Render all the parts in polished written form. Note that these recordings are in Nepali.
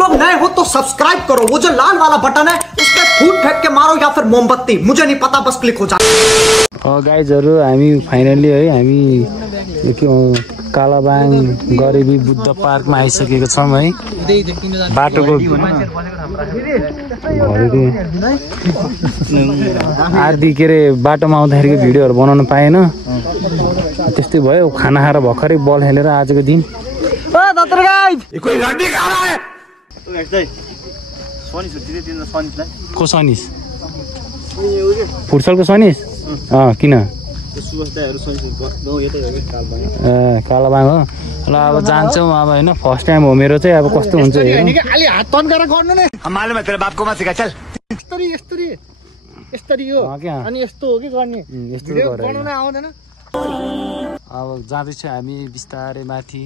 लोग नए हो तो सब्सक्राइब करो, वो जो लाल वाला बटन है उस पर फूट फेंक के मारो या फिर मोमबत्ती, मुझे नहीं पता, बस क्लिक हो जाए। गाइजहरु हामी फाइनली है हामी कालाबाङ गरिबी बुद्ध पार्कमा आइसकेको छौं है। बाटोको आदि के रे बाटोमा आउँदाखेरि भिडियोहरु बनाउन पाएन, त्यस्तै भयो। खाना खाएर भर्खरै बल खेलेर आजको दिन को सनिस फुटसलको सनिस किन कालाबाङ हो ल। अब जान्छौँ अब होइन, फर्स्ट टाइम हो मेरो चाहिँ, अब कस्तो हुन्छ अलि हात तन्काएर गर्नु नै मालुम है तेरो बापको मा सिका चल। यस्तरी हो अनि यस्तो हो कि गर्ने, यस्तो बनाउन आउँदैन। अब जाँदैछु हामी बिस्तारै माथि।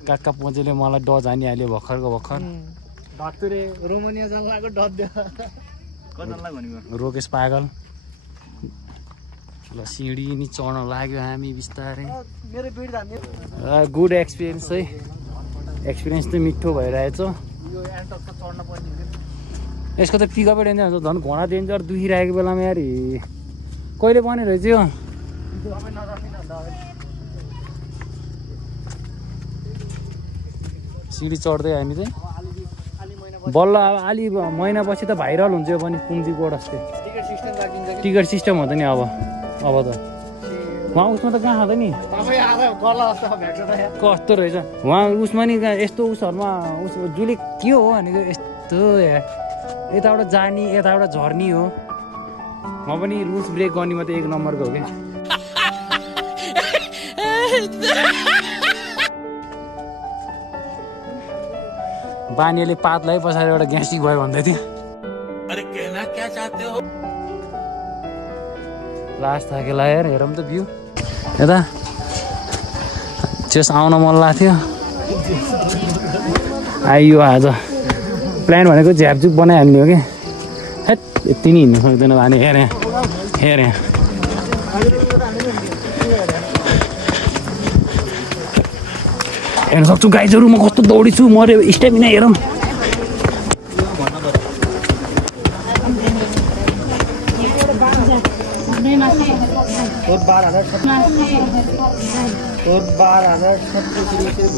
काका पोजेले मलाई डज हानिहाल्यो भर्खरको भर्खर। धत्तुरे रोमानिया जान लागेको डज दियो कजनलाई भनेको रोकेश पागल। ल सिँढी नि चढ्न लाग्यो हामी बिस्तारै। गुड एक्सपिरियन्स है, एक्सपिरियन्स चाहिँ मिठो भइरहेछ। यसको त पिकअपै डेन्जर हुन्छ, झन् घोडा डेन्जर दुखिरहेको बेलामा यार कहिले बने रहेछ यो। सिँढी चढ्दै हामी चाहिँ बल्ल अब अलि महिनापछि त भाइरल हुन्छ यो पनि पुङ्जीकोट जस्तै। टिकट सिस्टम हो त नि अब त उहाँ उसमा त कहाँ खाँदैन नि कस्तो रहेछ उहाँ उसमा नि यस्तो उसहरूमा उस जुले के हो भनेको यस्तो यताबाट जाने यताबाट झर्नी हो। म पनि रुल्स ब्रेक गर्ने मात्रै एक नम्बरको हो कि। बानीले पातलाई पछाडि एउटा ग्यास्ट्रिक भयो भन्दै थियो। अरे कहना क्या चाहते हो? लास्ट थाकेला यार, हेरौँ त भ्यू यता चेस आउन मन लाग्थ्यो। आइयो आज प्लान भनेको झ्यापझुप बनाइहाल्ने हो कि। हेट यति नै हिँड्नु सक्दैन भने हेर हेर्न सक्छु गाइजहरू म कस्तो दौडी छु। म स्ट्यामिना हेरौँ।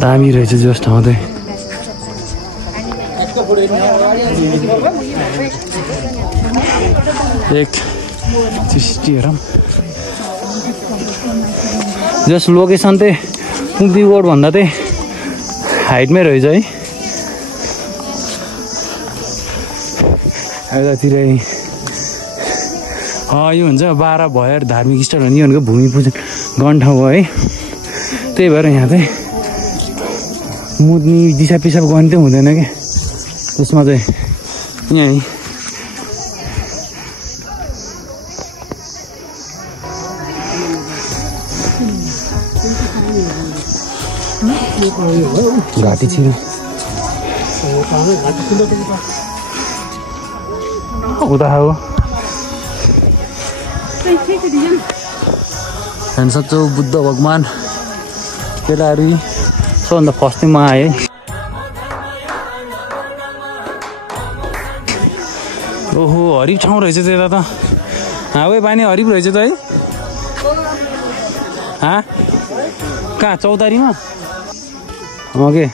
दामी रहेछ जस ठाउँ चाहिँ। एक 60 हेरौँ। जस लोकेसन चाहिँ पुङ्जीकोट भन्दा चाहिँ हाइटमै रहेछ है। यतातिर यो हुन्छ 12 भएर धार्मिक स्थल हो नि, यो भनेको भूमि पूजन गर्ने ठाउँ हो है। त्यही भएर यहाँ चाहिँ मुद्नी दिसा पिसाब गर्ने चाहिँ हुँदैन क्या त्यसमा चाहिँ। यहीँ घाँटी छिरो उता हो हेर्न सक्छौ बुद्ध भगवान केटाहरू सबभन्दा फर्स्ट चाहिँ म आएँ। ओहो हरिफ ठाउँ रहेछ त्यता त। हावे बानी हरिफ रहेछ त है। कहाँ चौतारीमा के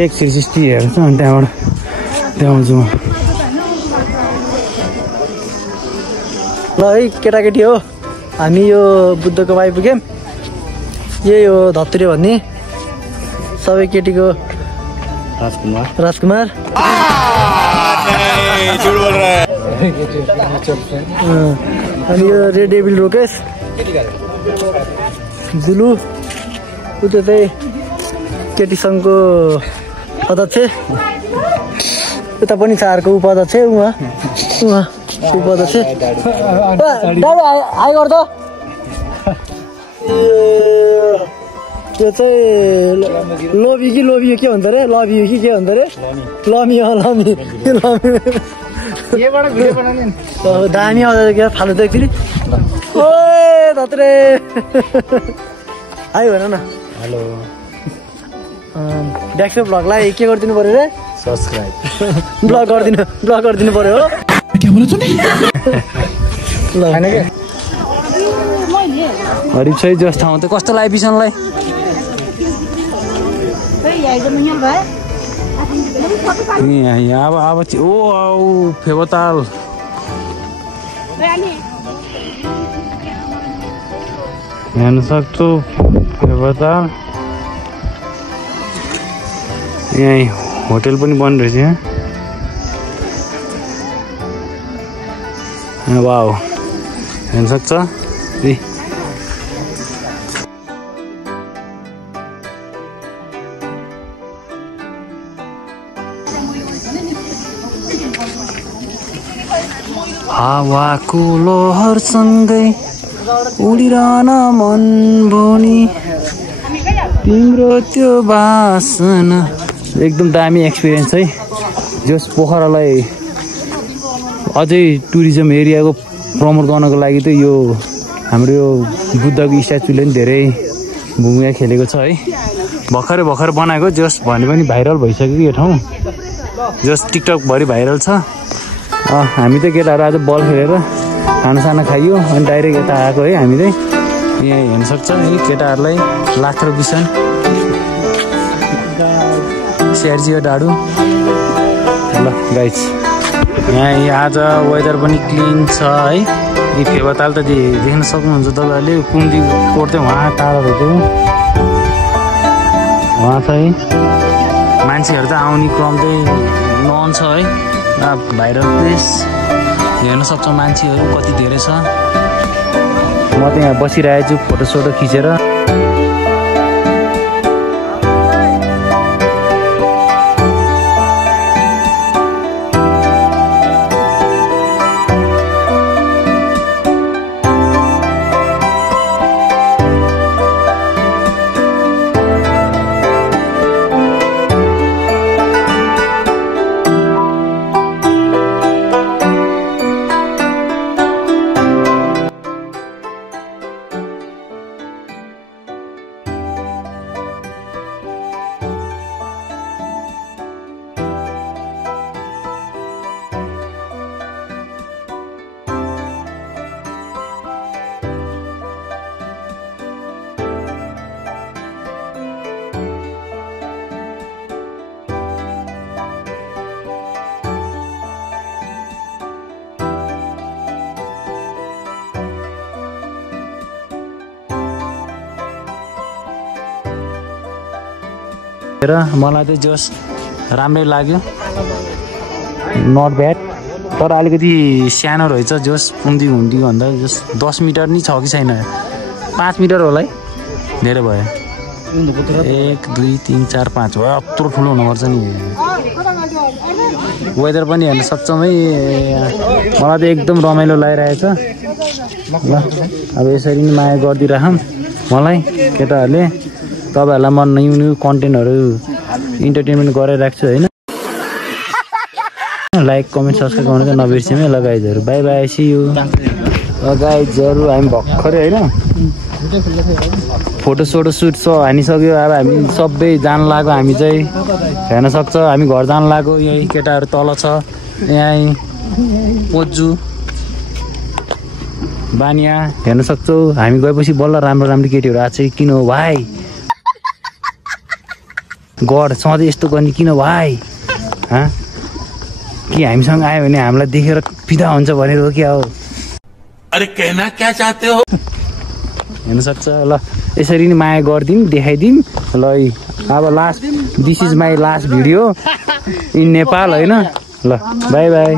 एक 360 हेर्छ अनि त्यहाँबाट देखाउँछु म। ल है केटाकेटी हो, हामी यो बुद्धको आइपुग्यौँ। यही हो धत्तुरे भन्ने सबै केटीको राजकुमार। अनि यो रेड डेभिल रोकेश जुलु, उता चाहिँ केटी सङ्घको अध्यक्ष, उता पनि चारको उपाध्यक्ष उहाँ उपाध्यक्ष। हाई गर्छ। यो चाहिँ लोभी कि लोभी के भन्छ अरे, लभी कि के भन्छ अरे, लमी लमी दामी आउँदा क्या फाल्नु त एकचोटि। धत्रे आयो भन न। हेलो डेक्सो ब्लगलाई के गरिदिनु पर्यो रे? सब्सक्राइब ब्लग गरिदिनु पर्यो हो। ल हैन के हरिब छै जस ठाउँ त कस्तो लाग्यो बिसनलाई? यहाँ अब ओ फेबताल हेर्न सक्छु फेबताल। यहाँ होटल पनि बन्द रहेछ यहाँ। वाउ हेर्न सक्छ हावाको लहरसँगै उडिरहन मन भनी तिम्रो त्यो बासना। एकदम दामी एक्सपिरियन्स है। जस पोखरालाई अझै टुरिज्म एरियाको प्रमोट गर्नको लागि त यो हाम्रो यो बुद्धको स्ट्याचुले पनि धेरै भूमिका खेलेको छ है। भर्खर बनाएको जस भने पनि भाइरल भइसक्यो यो ठाउँ। जस टिकटकभरि भाइरल छ। हामी त केटाहरू आज बल खेलेर खानासाना खाइयो अनि डाइरेक्ट यता आएको है। हामी चाहिँ यहाँ हेर्न सक्छ है केटाहरूलाई लाख्रो बिसन स्यार्जियो डाडु। ल गाइज यहाँ आज वेदर पनि क्लिन छ है। यी फेबताल त देख्न सक्नुहुन्छ तपाईँहरूले। कुन्दी कोट चाहिँ उहाँ टाढा भएको उहाँ छ है। मान्छेहरू त आउने क्रम चाहिँ नन छ है। भाइरल प्लेस हेर्न सक्छ मान्छेहरू कति धेरै छ। म त यहाँ बसिरहेको छु फोटोसोटो खिचेर। मलाई चाहिँ जस राम्रै लाग्यो नट ब्याड। तर अलिकति सानो रहेछ जस पुन्दी हुन्डी भन्दा जस 10 मिटर नि छ कि छैन 5 मिटर होला है। धेरै भयो 1 2 3 4 5 हो। यत्रो ठुलो हुनुपर्छ नि। वेदर पनि हेर्न सक्छौँ है। मलाई त एकदम रमाइलो लागिरहेछ। ल अब यसरी नै माया गरिदिराखौँ मलाई केटाहरूले। तपाईँहरूलाई म न्यू कन्टेन्टहरू इन्टरटेनमेन्ट गराइरहेको छु होइन। लाइक कमेन्ट सब्सक्राइब गर्नु चाहिँ नबिर्सिनु है। ल गाइजहरू बाई बाई सी यू। गाइजहरू हामी भर्खरै होइन फोटोसोटो सुट हानिसक्यो। अब हामी सबै जान लाग्यो। हामी चाहिँ हेर्न सक्छ हामी घर जान लाग्यो। यहीँ केटाहरू तल छ। यहीँ पोजु बानिया हेर्न सक्छौ। हामी गएपछि बल्ल राम्रो केटीहरू आएको छ। किन हो भाइ गड सधैँ यस्तो गर्ने किन भाइ? कि हामीसँग आयो भने हामीलाई देखेर फिदा हुन्छ भनेर हो क्या हो? अरे कहना क्या चाहते हो? हेर्न सक्छ। ल यसरी नै माया गरिदिउँ देखाइदिउँ। ल अब last this is my last video in Nepal होइन। ल बाई बाई।